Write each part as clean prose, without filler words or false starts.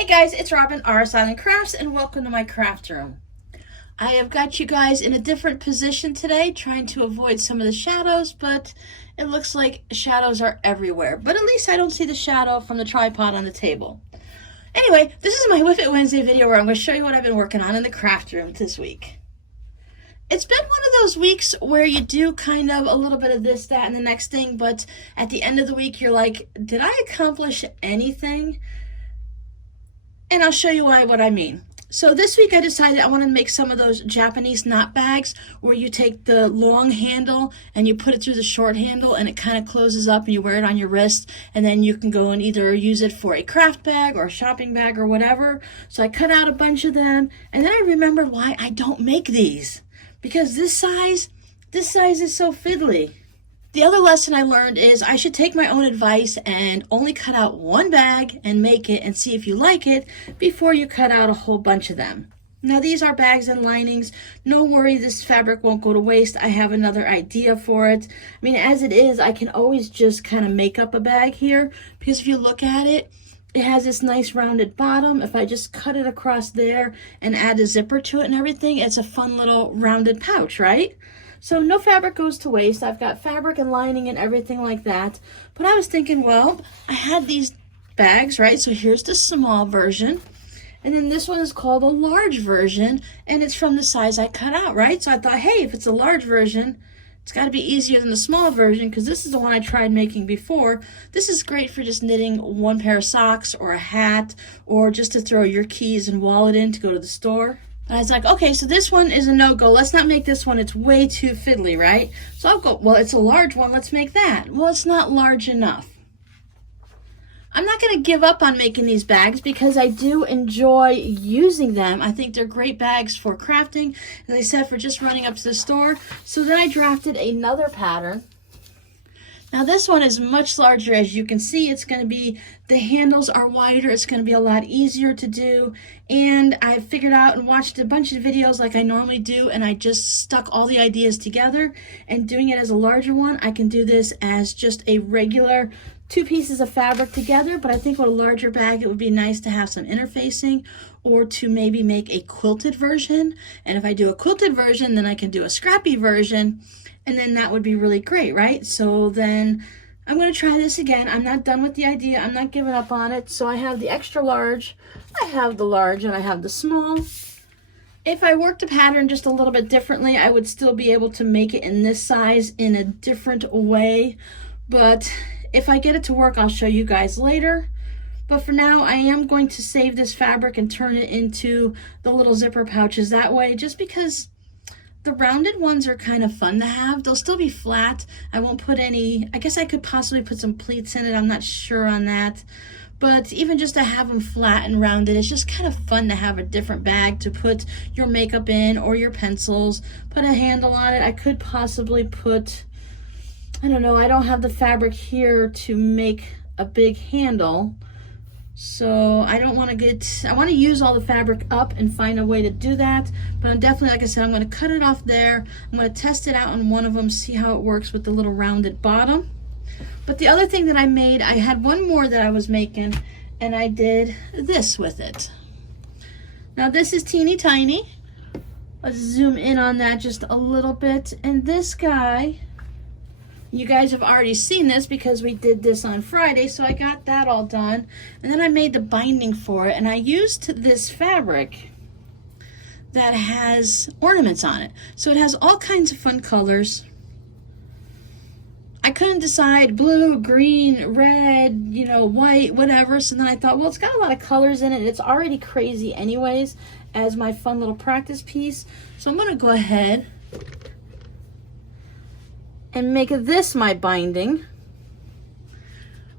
Hey guys, it's Robin, RsIslandCrafts, and welcome to my craft room. I have got you guys in a different position today, trying to avoid some of the shadows, but it looks like shadows are everywhere. But at least I don't see the shadow from the tripod on the table. Anyway, this is my WiP Wednesday video where I'm going to show you what I've been working on in the craft room this week. It's been one of those weeks where you do kind of a little bit of this, that, and the next thing, but at the end of the week you're like, did I accomplish anything? And I'll show you what I mean. So this week I decided I want to make some of those Japanese knot bags where you take the long handle and you put it through the short handle and it kind of closes up and you wear it on your wrist, and then you can go and either use it for a craft bag or a shopping bag or whatever. So I cut out a bunch of them, and then I remembered why I don't make these. Because this size is so fiddly. The other lesson I learned is I should take my own advice and only cut out one bag and make it and see if you like it before you cut out a whole bunch of them. Now these are bags and linings. No worry, this fabric won't go to waste. I have another idea for it. I mean, as it is, I can always just kind of make up a bag here, because if you look at it, it has this nice rounded bottom. If I just cut it across there and add a zipper to it and everything, it's a fun little rounded pouch, right? So no fabric goes to waste. I've got fabric and lining and everything like that. But I was thinking, well, I had these bags, right? So here's the small version. And then this one is called a large version, and it's from the size I cut out, right? So I thought, hey, if it's a large version, it's got to be easier than the small version, because this is the one I tried making before. This is great for just knitting one pair of socks or a hat, or just to throw your keys and wallet in to go to the store. And I was like, okay, so this one is a no-go. Let's not make this one. It's way too fiddly, right? So I'll go, well, it's a large one. Let's make that. Well, it's not large enough. I'm not going to give up on making these bags because I do enjoy using them. I think they're great bags for crafting, as I said, for just running up to the store. So then I drafted another pattern. Now this one is much larger. As you can see, it's going to be, the handles are wider. It's going to be a lot easier to do. And I figured out and watched a bunch of videos like I normally do, and I just stuck all the ideas together. And doing it as a larger one, I can do this as just a regular 2 pieces of fabric together. But I think with a larger bag, it would be nice to have some interfacing, or to maybe make a quilted version. And if I do a quilted version, then I can do a scrappy version. And then that would be really great, right? So then I'm going to try this again. I'm not done with the idea. I'm not giving up on it. So I have the extra large, I have the large, and I have the small. If I worked the pattern just a little bit differently, I would still be able to make it in this size in a different way. But if I get it to work, I'll show you guys later. But for now, I am going to save this fabric and turn it into the little zipper pouches that way, just because the rounded ones are kind of fun to have. They'll still be flat. I won't put any, I guess I could possibly put some pleats in it. I'm not sure on that. But even just to have them flat and rounded, it's just kind of fun to have a different bag to put your makeup in or your pencils. Put a handle on it. I could possibly put, I don't know, I don't have the fabric here to make a big handle. So I don't want to I want to use all the fabric up and find a way to do that. But I'm definitely, like I said, I'm going to cut it off there. I'm going to test it out on one of them, see how it works with the little rounded bottom. But the other thing that I made, I had one more that I was making, and I did this with it. Now this is teeny tiny. Let's zoom in on that just a little bit. And this guy, you guys have already seen this because we did this on Friday, so I got that all done. And then I made the binding for it, and I used this fabric that has ornaments on it. So it has all kinds of fun colors. I couldn't decide blue, green, red, you know, white, whatever. So then I thought, well, it's got a lot of colors in it. It's already crazy anyways as my fun little practice piece. So I'm going to go ahead and make this my binding,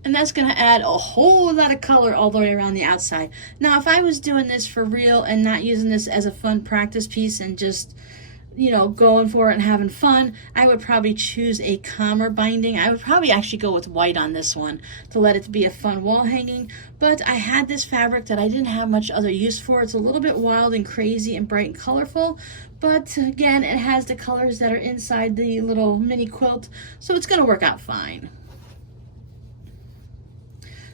and that's going to add a whole lot of color all the way around the outside. Now if I was doing this for real and not using this as a fun practice piece and just, you know, going for it and having fun, I would probably choose a calmer binding. I would probably actually go with white on this one to let it be a fun wall hanging. But I had this fabric that I didn't have much other use for. It's a little bit wild and crazy and bright and colorful, but again, it has the colors that are inside the little mini quilt, so it's going to work out fine.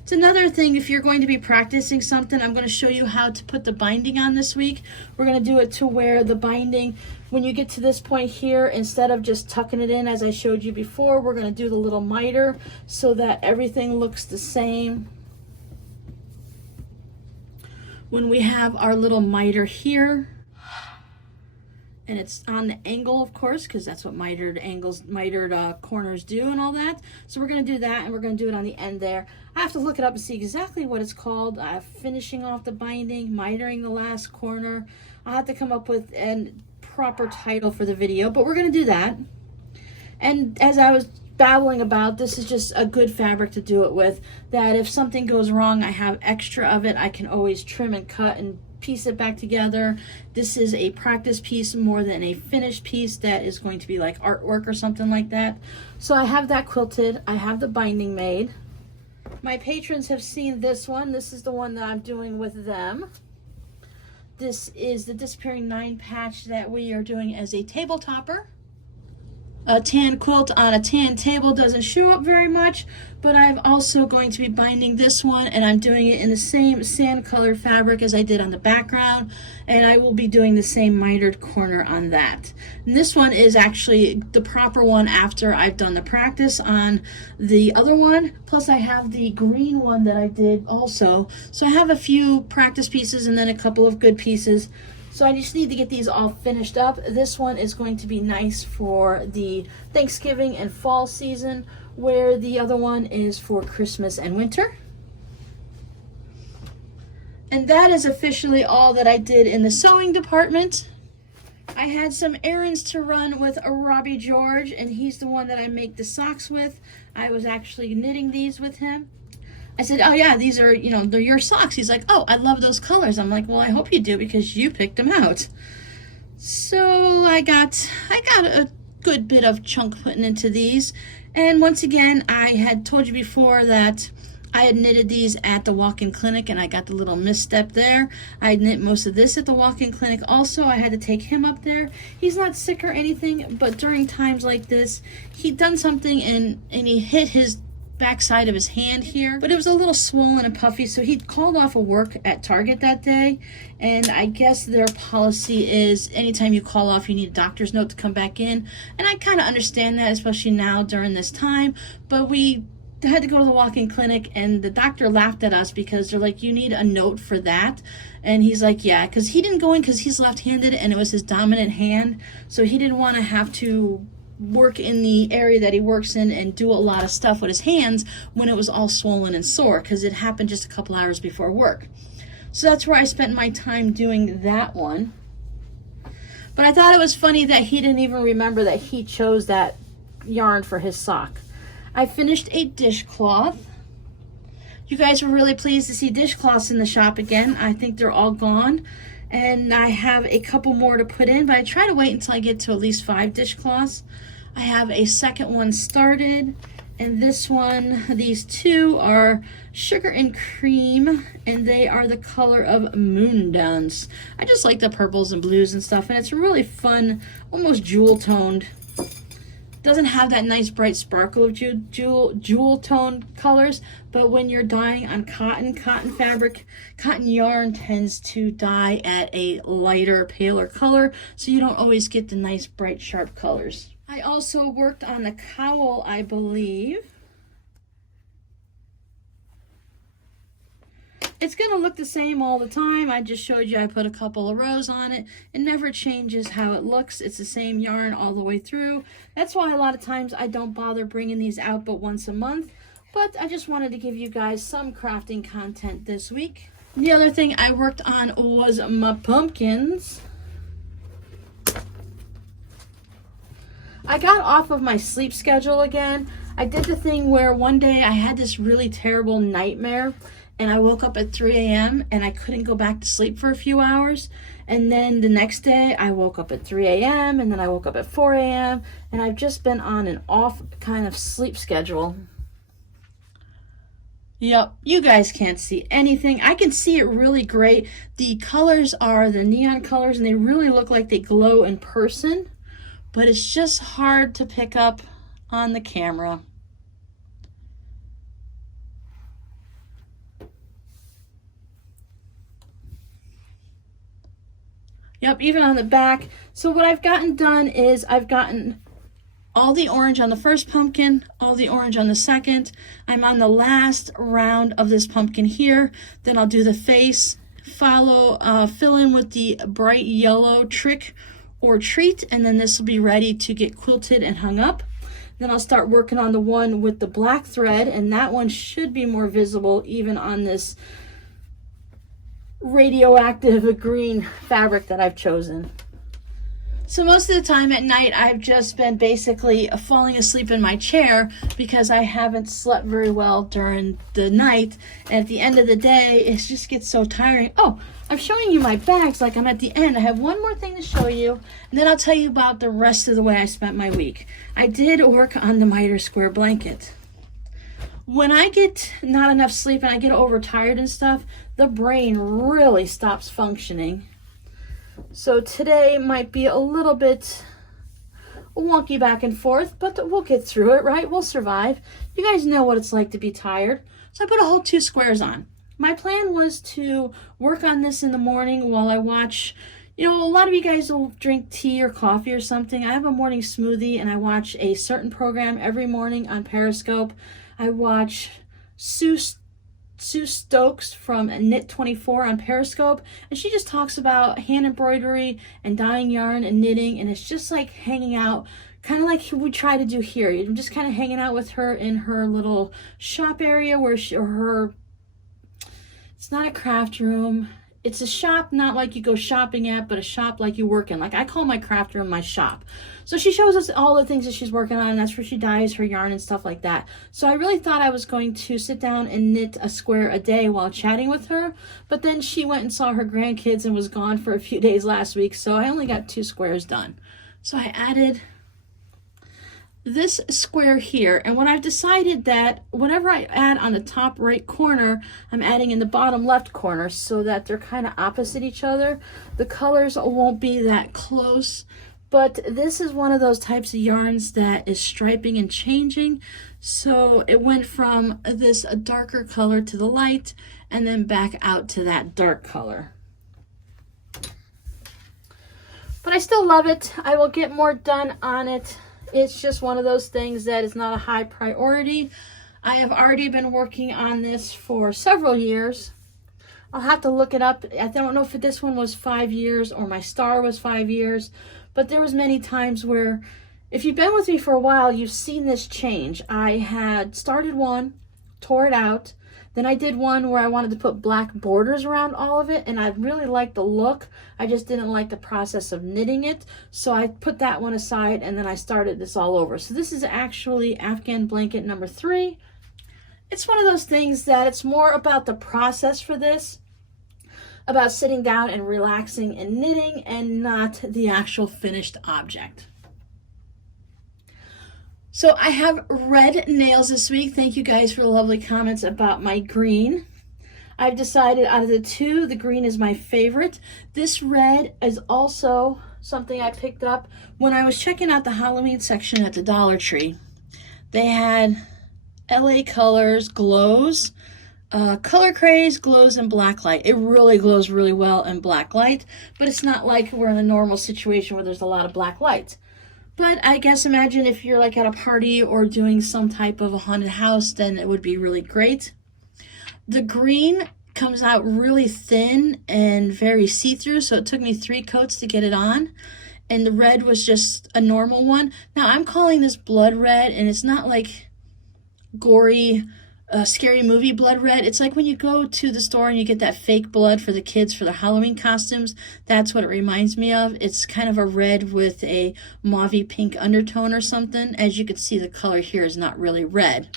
It's another thing, if you're going to be practicing something, I'm going to show you how to put the binding on this week. We're going to do it to where the binding, when you get to this point here, instead of just tucking it in as I showed you before, we're going to do the little miter so that everything looks the same. When we have our little miter here, and it's on the angle, of course, because that's what mitered angles, mitered corners do and all that. So we're going to do that, and we're going to do it on the end there. I have to look it up and see exactly what it's called. Finishing off the binding, mitering the last corner. I'll have to come up with a proper title for the video, but we're going to do that. And as I was babbling about, this is just a good fabric to do it with, that if something goes wrong, I have extra of it. I can always trim and cut and piece it back together. This is a practice piece more than a finished piece that is going to be like artwork or something like that. So I have that quilted. I have the binding made. My patrons have seen this one. This is the one that I'm doing with them. This is the Disappearing 9 patch that we are doing as a table topper. A tan quilt on a tan table doesn't show up very much, but I'm also going to be binding this one, and I'm doing it in the same sand colored fabric as I did on the background, and I will be doing the same mitered corner on that. And this one is actually the proper one after I've done the practice on the other one, plus I have the green one that I did also. So I have a few practice pieces and then a couple of good pieces. So I just need to get these all finished up. This one is going to be nice for the Thanksgiving and fall season, where the other one is for Christmas and winter. And that is officially all that I did in the sewing department. I had some errands to run with Robbie George, and he's the one that I make the socks with. I was actually knitting these with him. I said, oh yeah, these are, you know, they're your socks. He's like, oh, I love those colors. I'm like, well, I hope you do because you picked them out. So I got a good bit of chunk putting into these. And once again, I had told you before that I had knitted these at the walk-in clinic, and I got the little misstep there. I had knit most of this at the walk-in clinic also. I had to take him up there. He's not sick or anything, but during times like this, he'd done something and he hit his backside of his hand here, but it was a little swollen and puffy, so he called off of work at Target that day. And I guess their policy is anytime you call off, you need a doctor's note to come back in, and I kind of understand that, especially now during this time. But we had to go to the walk-in clinic, and the doctor laughed at us because they're like, you need a note for that. And he's like, yeah, because he didn't go in because he's left-handed and it was his dominant hand, so he didn't want to have to work in the area that he works in and do a lot of stuff with his hands when it was all swollen and sore, because it happened just a couple hours before work. So that's where I spent my time doing that one. But I thought it was funny that he didn't even remember that he chose that yarn for his sock. I finished a dishcloth. You guys were really pleased to see dishcloths in the shop again. I think they're all gone. And I have a couple more to put in, but I try to wait until I get to at least 5 dishcloths. I have a second one started, and this one, these two are sugar and cream, and they are the color of Moon Dance. I just like the purples and blues and stuff, and it's really fun, almost jewel toned. Doesn't have that nice bright sparkle of jewel toned colors, but when you're dyeing on cotton fabric, cotton yarn tends to dye at a lighter, paler color, so you don't always get the nice bright sharp colors. I also worked on the cowl, I believe. It's going to look the same all the time. I just showed you I put a couple of rows on it. It never changes how it looks. It's the same yarn all the way through. That's why a lot of times I don't bother bringing these out but once a month. But I just wanted to give you guys some crafting content this week. The other thing I worked on was my pumpkins. I got off of my sleep schedule again. I did the thing where one day I had this really terrible nightmare, and I woke up at 3 a.m. and I couldn't go back to sleep for a few hours. And then the next day I woke up at 3 a.m. and then I woke up at 4 a.m. and I've just been on an off kind of sleep schedule. Yep, you guys can't see anything. I can see it really great. The colors are the neon colors and they really look like they glow in person, but it's just hard to pick up on the camera. Yep, even on the back. So what I've gotten done is I've gotten all the orange on the first pumpkin, all the orange on the second. I'm on the last round of this pumpkin here. Then I'll do the face, fill in with the bright yellow trick or treat, and then this will be ready to get quilted and hung up. Then I'll start working on the one with the black thread, and that one should be more visible even on this radioactive green fabric that I've chosen. So most of the time at night, I've just been basically falling asleep in my chair because I haven't slept very well during the night. And at the end of the day, it just gets so tiring. Oh, I'm showing you my bags like I'm at the end. I have one more thing to show you, and then I'll tell you about the rest of the way I spent my week. I did work on the miter square blanket. When I get not enough sleep and I get overtired and stuff, the brain really stops functioning. So today might be a little bit wonky back and forth, but we'll get through it, right? We'll survive. You guys know what it's like to be tired. So I put a whole 2 squares on. My plan was to work on this in the morning while I watch, a lot of you guys will drink tea or coffee or something. I have a morning smoothie and I watch a certain program every morning on Periscope. I watch Sue Stokes from Knit24 on Periscope, and she just talks about hand embroidery and dyeing yarn and knitting, and it's just like hanging out, kind of like we try to do here. I'm just kind of hanging out with her in her little shop area where it's not a craft room. It's a shop, not like you go shopping at, but a shop like you work in. Like I call my craft room my shop. So she shows us all the things that she's working on, and that's where she dyes her yarn and stuff like that. So I really thought I was going to sit down and knit a square a day while chatting with her, but then she went and saw her grandkids and was gone for a few days last week, so I only got 2 squares done. So I added this square here, and when I've decided that whatever I add on the top right corner, I'm adding in the bottom left corner so that they're kind of opposite each other. The colors won't be that close, but this is one of those types of yarns that is striping and changing, so it went from this darker color to the light and then back out to that dark color. But I still love it. I will get more done on it. It's just one of those things that is not a high priority. I have already been working on this for several years. I'll have to look it up. I don't know if this one was 5 years or my star was 5 years, but there was many times where, if you've been with me for a while, you've seen this change. I had started one, tore it out, then I did one where I wanted to put black borders around all of it, and I really liked the look. I just didn't like the process of knitting it, so I put that one aside, and then I started this all over. So this is actually Afghan blanket number 3. It's one of those things that it's more about the process for this, about sitting down and relaxing and knitting, and not the actual finished object. So I have red nails this week. Thank you guys for the lovely comments about my green. I've decided out of the 2, the green is my favorite. This red is also something I picked up when I was checking out the Halloween section at the Dollar Tree. They had LA Colors glows, Color Craze glows in black light. It really glows really well in black light, but it's not like we're in a normal situation where there's a lot of black light. But I guess imagine if you're like at a party or doing some type of a haunted house, then it would be really great. The green comes out really thin and very see-through, so it took me 3 coats to get it on. And the red was just a normal one. Now I'm calling this blood red, and it's not like gory, scary movie blood red. It's like when you go to the store and you get that fake blood for the kids for their Halloween costumes. That's what it reminds me of. It's kind of a red with a mauve pink undertone or something. As you can see, the color here is not really red.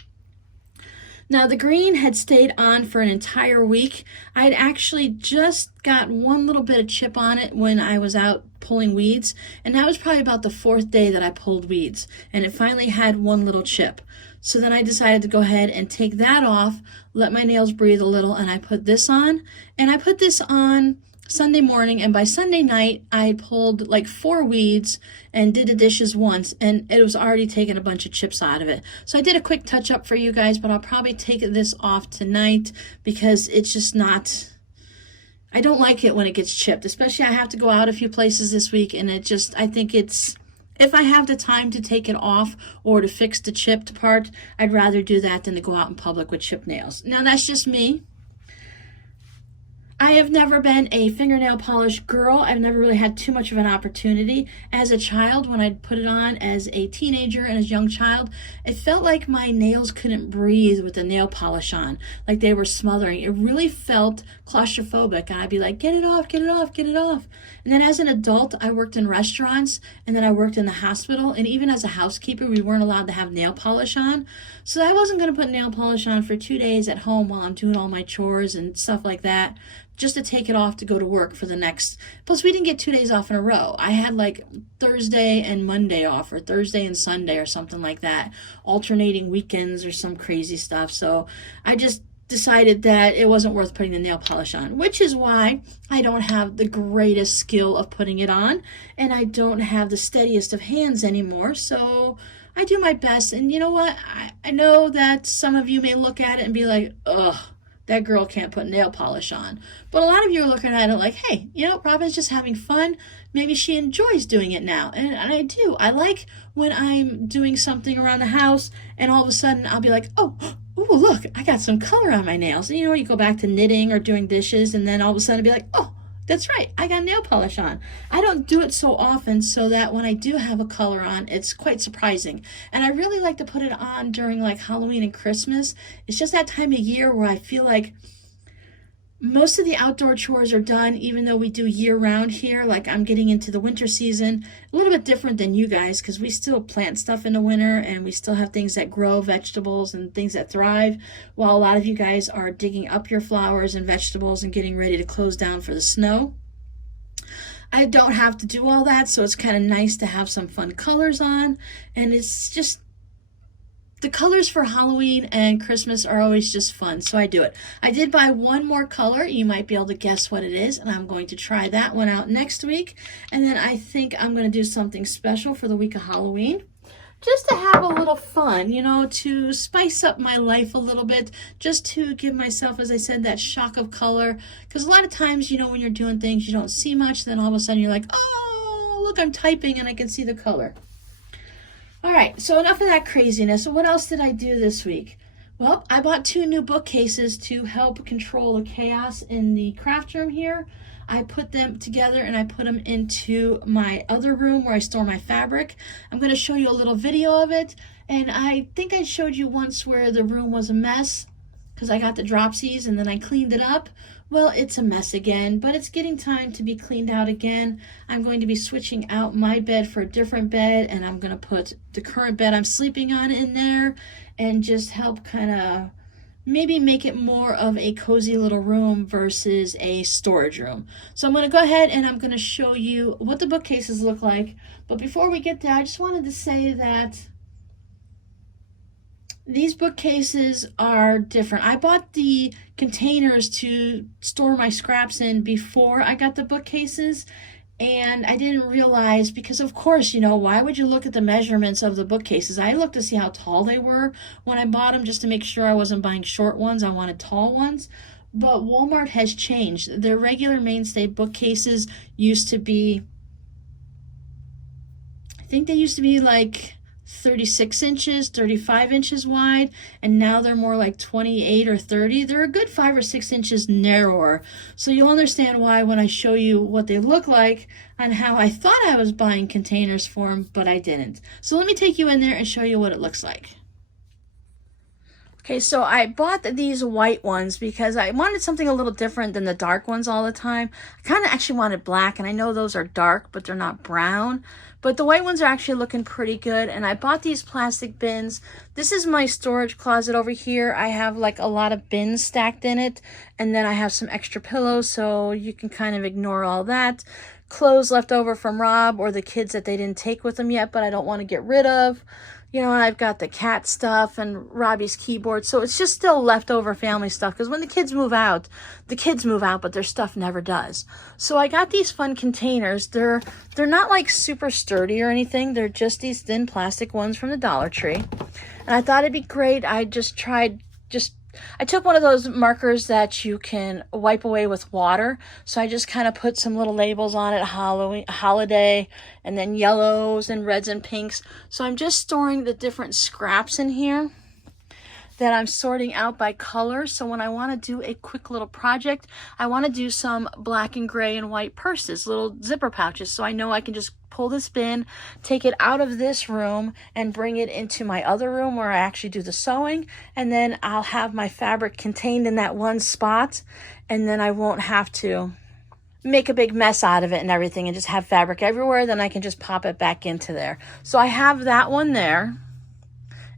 Now the green had stayed on for an entire week. I had actually just got one little bit of chip on it when I was out pulling weeds, and that was probably about the 4th day that I pulled weeds, and it finally had one little chip. So then I decided to go ahead and take that off, let my nails breathe a little, and I put this on. And I put this on Sunday morning, and by Sunday night, I pulled like 4 weeds and did the dishes once, and it was already taking a bunch of chips out of it. So I did a quick touch up for you guys, but I'll probably take this off tonight because it's just not, I don't like it when it gets chipped, especially I have to go out a few places this week, and I think it's, if I have the time to take it off or to fix the chipped part, I'd rather do that than to go out in public with chipped nails. Now, that's just me. I have never been a fingernail polish girl. I've never really had too much of an opportunity. As a child, when I'd put it on as a teenager and as a young child, it felt like my nails couldn't breathe with the nail polish on, like they were smothering. It really felt claustrophobic, and I'd be like, get it off, get it off, get it off. And then as an adult, I worked in restaurants, and then I worked in the hospital, and even as a housekeeper, we weren't allowed to have nail polish on. So I wasn't going to put nail polish on for 2 days at home while I'm doing all my chores and stuff like that, just to take it off to go to work for the next. Plus, we didn't get 2 days off in a row. I had like Thursday and Monday off, or Thursday and Sunday, or something like that, alternating weekends or some crazy stuff. So I just decided that it wasn't worth putting the nail polish on, which is why I don't have the greatest skill of putting it on, and I don't have the steadiest of hands anymore. So I do my best, and you know what? I know that some of you may look at it and be like, ugh, that girl can't put nail polish on. But a lot of you are looking at it like, hey, you know, Robin's just having fun. Maybe she enjoys doing it now. And I do. I like when I'm doing something around the house and all of a sudden I'll be like, oh, ooh, look, I got some color on my nails. And you know, you go back to knitting or doing dishes, and then all of a sudden I'll be like, oh, that's right, I got nail polish on. I don't do it so often, so that when I do have a color on, it's quite surprising. And I really like to put it on during like Halloween and Christmas. It's just that time of year where I feel like most of the outdoor chores are done, even though we do year-round here. Like, I'm getting into the winter season, a little bit different than you guys, because we still plant stuff in the winter, and we still have things that grow, vegetables and things that thrive, while a lot of you guys are digging up your flowers and vegetables and getting ready to close down for the snow. I don't have to do all that, so it's kind of nice to have some fun colors on, and it's just, the colors for Halloween and Christmas are always just fun, so I do it. I did buy one more color. You might be able to guess what it is, and I'm going to try that one out next week. And then I think I'm going to do something special for the week of Halloween, just to have a little fun, you know, to spice up my life a little bit, just to give myself, as I said, that shock of color. Because a lot of times, you know, when you're doing things, you don't see much, then all of a sudden you're like, oh, look, I'm typing and I can see the color. All right, so enough of that craziness. So what else did I do this week? Well, I bought 2 new bookcases to help control the chaos in the craft room here. I put them together and I put them into my other room where I store my fabric. I'm going to show you a little video of it. And I think I showed you once where the room was a mess because I got the dropsies and then I cleaned it up. Well, it's a mess again, but it's getting time to be cleaned out again. I'm going to be switching out my bed for a different bed, and I'm going to put the current bed I'm sleeping on in there and just help kind of maybe make it more of a cozy little room versus a storage room. So I'm going to go ahead and I'm going to show you what the bookcases look like. But before we get there, I just wanted to say that these bookcases are different. I bought the containers to store my scraps in before I got the bookcases, and I didn't realize, because of course, you know, why would you look at the measurements of the bookcases? I looked to see how tall they were when I bought them, just to make sure I wasn't buying short ones. I wanted tall ones. But Walmart has changed. Their regular mainstay bookcases used to be, I think they used to be like 36 inches, 35 inches wide, and now they're more like 28 or 30. They're a good 5 or 6 inches narrower. So you'll understand why when I show you what they look like and how I thought I was buying containers for them, but I didn't. So let me take you in there and show you what it looks like. Okay, so I bought these white ones because I wanted something a little different than the dark ones all the time. I kind of actually wanted black, and I know those are dark, but they're not brown. But the white ones are actually looking pretty good, and I bought these plastic bins. This is my storage closet over here. I have like a lot of bins stacked in it, and then I have some extra pillows, so you can kind of ignore all that. Clothes left over from Rob or the kids that they didn't take with them yet, but I don't want to get rid of. You know, and I've got the cat stuff and Robbie's keyboard. So it's just still leftover family stuff. Because when the kids move out, but their stuff never does. So I got these fun containers. They're not like super sturdy or anything. They're just these thin plastic ones from the Dollar Tree. And I thought it'd be great. I just tried I took one of those markers that you can wipe away with water. So I just kind of put some little labels on it, Halloween, holiday, and then yellows and reds and pinks. So I'm just storing the different scraps in here that I'm sorting out by color. So when I want to do a quick little project, I want to do some black and gray and white purses, little zipper pouches. So I know I can just pull this bin, take it out of this room and bring it into my other room where I actually do the sewing. And then I'll have my fabric contained in that one spot. And then I won't have to make a big mess out of it and everything and just have fabric everywhere. Then I can just pop it back into there. So I have that one there.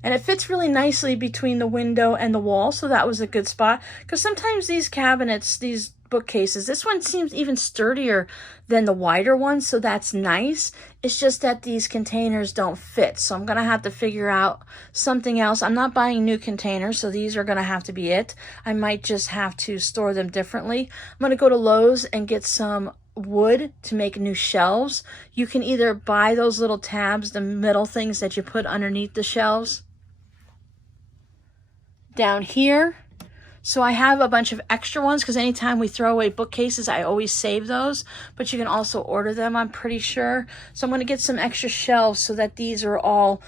And it fits really nicely between the window and the wall, so that was a good spot. Because sometimes these cabinets, these bookcases, this one seems even sturdier than the wider one, so that's nice. It's just that these containers don't fit, so I'm going to have to figure out something else. I'm not buying new containers, so these are going to have to be it. I might just have to store them differently. I'm going to go to Lowe's and get some wood to make new shelves. You can either buy those little tabs, the middle things that you put underneath the shelves down here. So I have a bunch of extra ones because anytime we throw away bookcases, I always save those, but you can also order them, I'm pretty sure. So I'm going to get some extra shelves so that these are all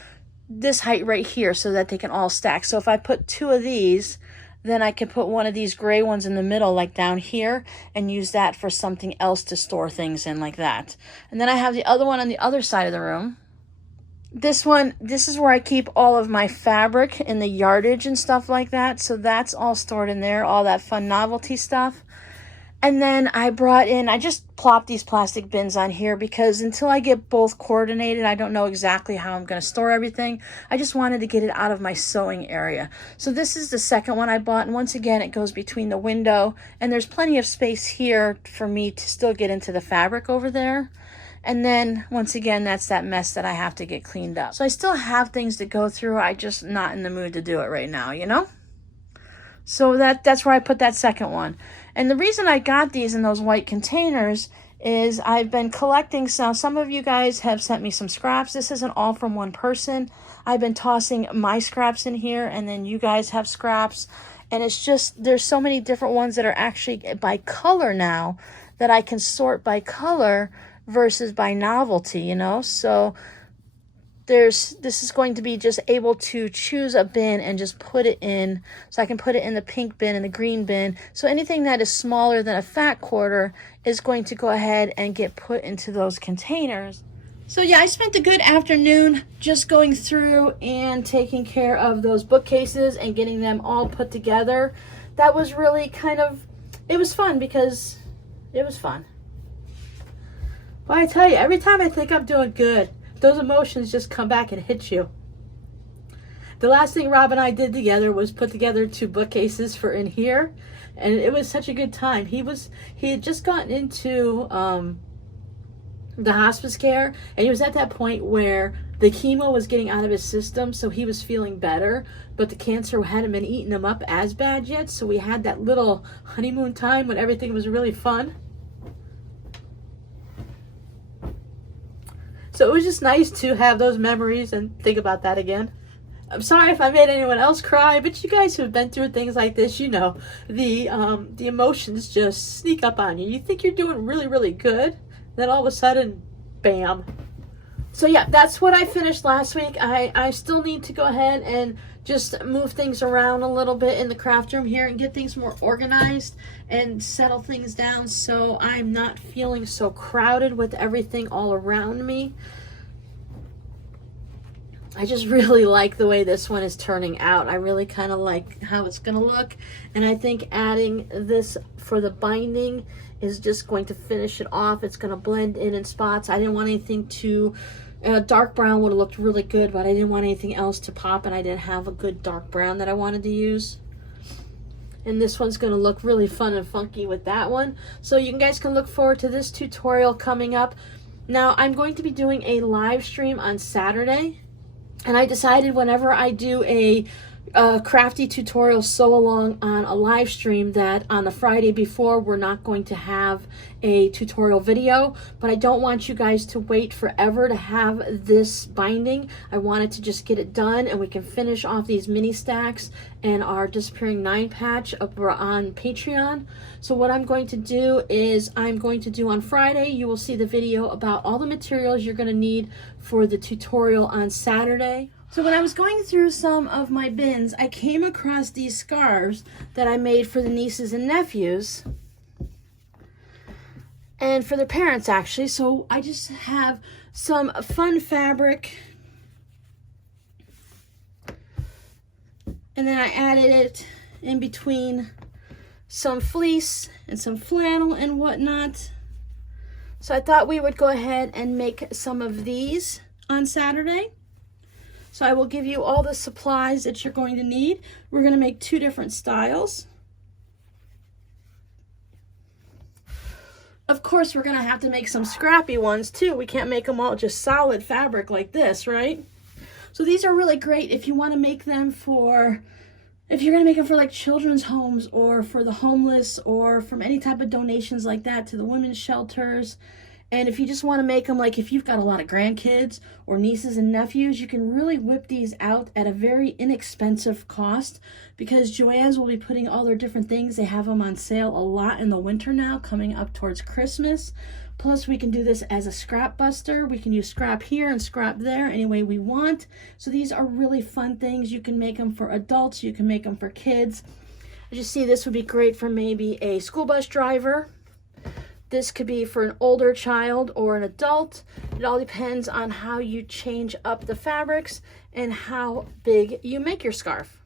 this height right here so that they can all stack. So if I put two of these, then I can put one of these gray ones in the middle, like down here, and use that for something else to store things in like that. And then I have the other one on the other side of the room. This one, this is where I keep all of my fabric and the yardage and stuff like that. So that's all stored in there, all that fun novelty stuff. And then I brought in, I just plopped these plastic bins on here because until I get both coordinated, I don't know exactly how I'm going to store everything. I just wanted to get it out of my sewing area. So this is the second one I bought. And once again, it goes between the window. And there's plenty of space here for me to still get into the fabric over there. And then, once again, that's that mess that I have to get cleaned up. So I still have things to go through. I'm just not in the mood to do it right now, you know? So that's where I put that second one. And the reason I got these in those white containers is I've been collecting some of you guys have sent me some scraps. This isn't all from one person. I've been tossing my scraps in here, and then you guys have scraps. And it's just, there's so many different ones that are actually by color now that I can sort by color versus by novelty, you know? So this is going to be just able to choose a bin and just put it in. So I can put it in the pink bin and the green bin. So anything that is smaller than a fat quarter is going to go ahead and get put into those containers. So yeah, I spent a good afternoon just going through and taking care of those bookcases and getting them all put together. That was really it was fun because it was fun. But I tell you, every time I think I'm doing good, those emotions just come back and hit you. The last thing Rob and I did together was put together 2 bookcases for in here, and it was such a good time. He had just gotten into the hospice care, and he was at that point where the chemo was getting out of his system, so he was feeling better, but the cancer hadn't been eating him up as bad yet, so we had that little honeymoon time when everything was really fun. So it was just nice to have those memories and think about that again. I'm sorry if I made anyone else cry, but you guys who have been through things like this, you know, the emotions just sneak up on you. You think you're doing really, really good, then all of a sudden, bam. So yeah, that's what I finished last week. I still need to go ahead and just move things around a little bit in the craft room here and get things more organized and settle things down so I'm not feeling so crowded with everything all around me. I just really like the way this one is turning out. I really kind of like how it's going to look, and I think adding this for the binding is just going to finish it off. It's going to blend in spots. I didn't want anything to dark brown would have looked really good, but I didn't want anything else to pop, and I didn't have a good dark brown that I wanted to use. And this one's going to look really fun and funky with that one. So you guys can look forward to this tutorial coming up. Now, I'm going to be doing a live stream on Saturday, and I decided whenever I do a crafty tutorial so along on a live stream that on the Friday before we're not going to have a tutorial video, but I don't want you guys to wait forever to have this binding. I wanted to just get it done and we can finish off these mini stacks and our Disappearing 9 patch up on Patreon. So what I'm going to do is I'm going to do on Friday, you will see the video about all the materials you're going to need for the tutorial on Saturday. So when I was going through some of my bins, I came across these scarves that I made for the nieces and nephews and for their parents actually. So I just have some fun fabric and then I added it in between some fleece and some flannel and whatnot. So I thought we would go ahead and make some of these on Saturday. So I will give you all the supplies that you're going to need. We're going to make 2 different styles. Of course, we're going to have to make some scrappy ones too. We can't make them all just solid fabric like this, right? So these are really great if you want to make them for, if you're going to make them for like children's homes or for the homeless or from any type of donations like that to the women's shelters. And if you just want to make them like if you've got a lot of grandkids or nieces and nephews, you can really whip these out at a very inexpensive cost because Joann's will be putting all their different things. They have them on sale a lot in the winter now, coming up towards Christmas. Plus, we can do this as a scrap buster. We can use scrap here and scrap there any way we want. So these are really fun things. You can make them for adults. You can make them for kids. As you see, this would be great for maybe a school bus driver. This could be for an older child or an adult. It all depends on how you change up the fabrics and how big you make your scarf.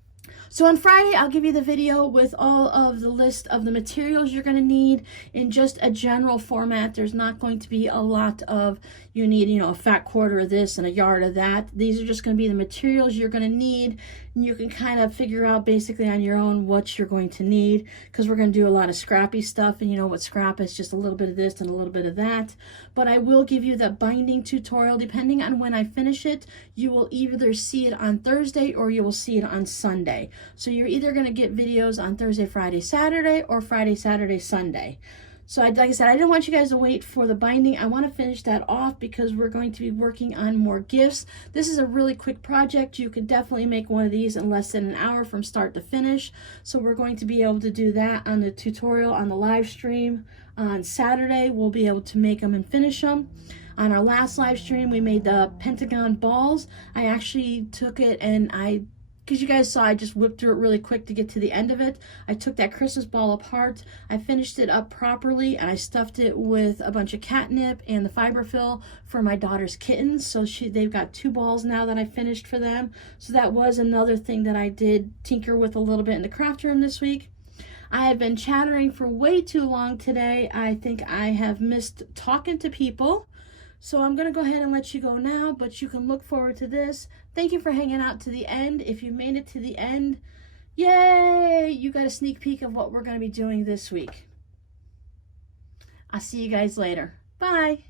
So on Friday, I'll give you the video with all of the list of the materials you're going to need in just a general format. There's not going to be a lot of, you need, you know, a fat quarter of this and a yard of that. These are just going to be the materials you're going to need. And you can kind of figure out basically on your own what you're going to need because we're going to do a lot of scrappy stuff. And you know what scrap is, just a little bit of this and a little bit of that. But I will give you the binding tutorial. Depending on when I finish it, you will either see it on Thursday or you will see it on Sunday. So you're either going to get videos on Thursday, Friday, Saturday, or Friday, Saturday, Sunday. So like I said, I didn't want you guys to wait for the binding. I want to finish that off because we're going to be working on more gifts. This is a really quick project. You could definitely make one of these in less than an hour from start to finish. So we're going to be able to do that on the tutorial on the live stream on Saturday. We'll be able to make them and finish them. On our last live stream, we made the Pentagon Balls. I actually took it and because you guys saw I just whipped through it really quick to get to the end of it. I took that Christmas ball apart, I finished it up properly, and I stuffed it with a bunch of catnip and the fiberfill for my daughter's kittens. So they've got 2 balls now that I finished for them. So that was another thing that I did tinker with a little bit in the craft room this week. I have been chattering for way too long today. I think I have missed talking to people. So I'm going to go ahead and let you go now, but you can look forward to this. Thank you for hanging out to the end. If you made it to the end, yay! You got a sneak peek of what we're going to be doing this week. I'll see you guys later. Bye!